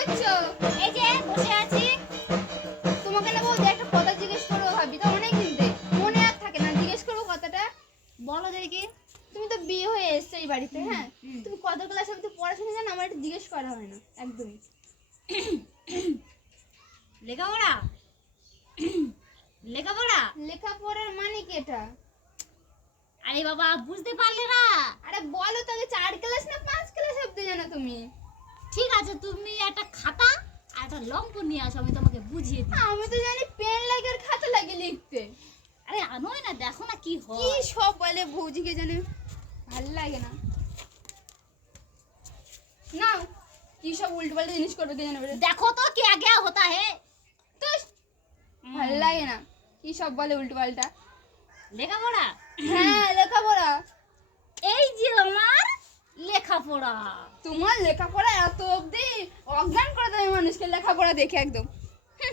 করছো? এই যে বসে আছি। তোমাকে না বৌদি একটা কথা জিজ্ঞেস করবো ভাবি, তো অনেক দিন থেকে মনে আর থাকে না, জিজ্ঞেস করবো কথাটা। বলো দেখি। তুমি তো বিয়ে হয়ে এসছো এই বাড়িতে, হ্যাঁ? তুমি কত ক্লাস অবধি পড়াশোনা জানো? আমার এটা জিজ্ঞেস করা হয় না একদমই। লেখাপড়া লেখাপড়া লেখাপড়ার মানে কি এটা? আরে বাবা বুঝতে পারলে না? আরে বলো তাহলে, 4 ক্লাস না 5 ক্লাস অবধি জানো তুমি? ঠিক আছে, তুমি একটা খাতা আর একটা লম্ফ নিয়ে আসো, আমি তোমাকে বুঝিয়ে দিই। আমি তো জানি পেন লাগে আর খাতা লাগে লিখতে। আরে আনোই না, দেখো না কি কি হয়। সব বলে বৌদিকে জানে, ভাল লাগে না। নাও, কি সব উল্টোপাল্টা জিনিস করবে কে জানে বলে। দেখো তো क्या क्या होता है। তো ভাল লাগে না, কি সব বলে উল্টোপাল্টা। লেখাপড়া হ্যাঁ, লেখাপড়া। এই যে আমার লেখাপড়া। তোমার লেখাপড়া এত অবধি অজ্ঞান করে দেবে মানুষকে লেখাপড়া দেখে একদম।